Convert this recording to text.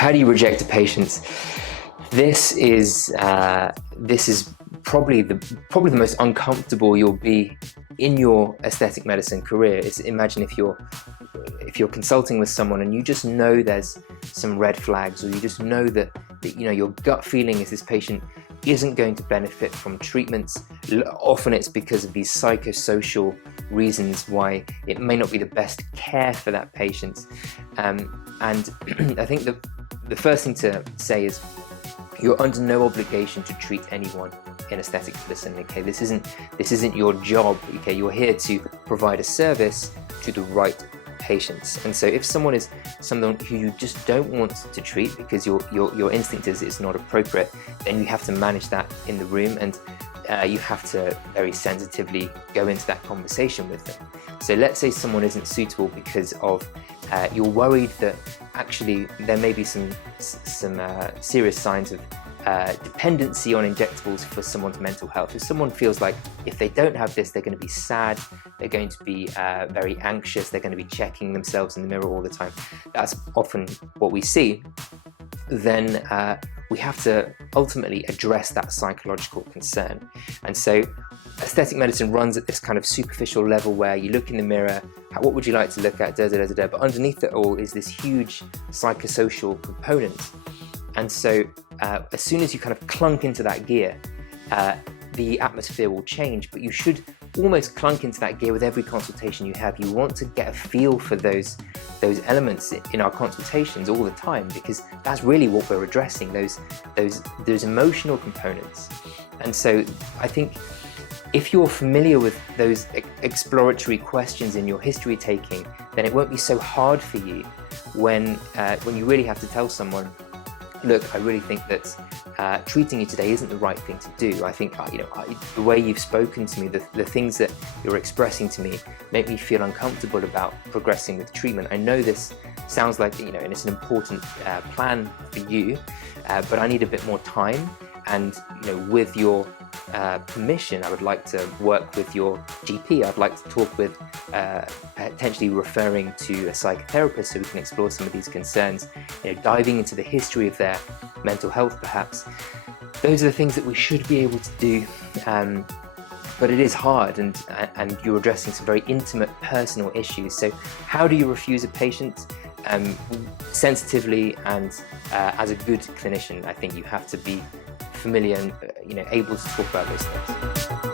How do you reject a patient? This is probably the most uncomfortable you'll be in your aesthetic medicine career. Imagine if you're consulting with someone and you just know there's some red flags, or you just know that your gut feeling is this patient isn't going to benefit from treatments. Often it's because of these psychosocial reasons why it may not be the best care for that patient. And I think the first thing to say is you're under no obligation to treat anyone in aesthetic medicine. Okay, this isn't your job. Okay, you're here to provide a service to the right patients. And so if someone is someone who you just don't want to treat because your instinct is it's not appropriate, then you have to manage that in the room, and you have to very sensitively go into that conversation with them. So let's say someone isn't suitable because of you're worried that actually there may be some serious signs of dependency on injectables for someone's mental health. If someone feels like if they don't have this, they're going to be sad, they're going to be very anxious, they're going to be checking themselves in the mirror all the time, that's often what we see, then we have to ultimately address that psychological concern. And so aesthetic medicine runs at this kind of superficial level where you look in the mirror, what would you like to look at, but underneath it all is this huge psychosocial component. And so as soon as you kind of clunk into that gear, the atmosphere will change, but you should almost clunk into that gear with every consultation you have. You want to get a feel for those elements in our consultations all the time, because that's really what we're addressing, those emotional components. And so I think if you're familiar with those exploratory questions in your history taking, then it won't be so hard for you when you really have to tell someone, look, I really think that treating you today isn't the right thing to do. I think the way you've spoken to me, the things that you're expressing to me make me feel uncomfortable about progressing with treatment. I know this sounds like, and it's an important plan for you, but I need a bit more time. And with your permission, I would like to work with your GP. I'd like to talk with potentially referring to a psychotherapist so we can explore some of these concerns, diving into the history of their mental health perhaps. Those are the things that we should be able to do, but it is hard, and you're addressing some very intimate personal issues. So how do you refuse a patient? Sensitively, and as a good clinician, I think you have to be familiar and able to talk about those things.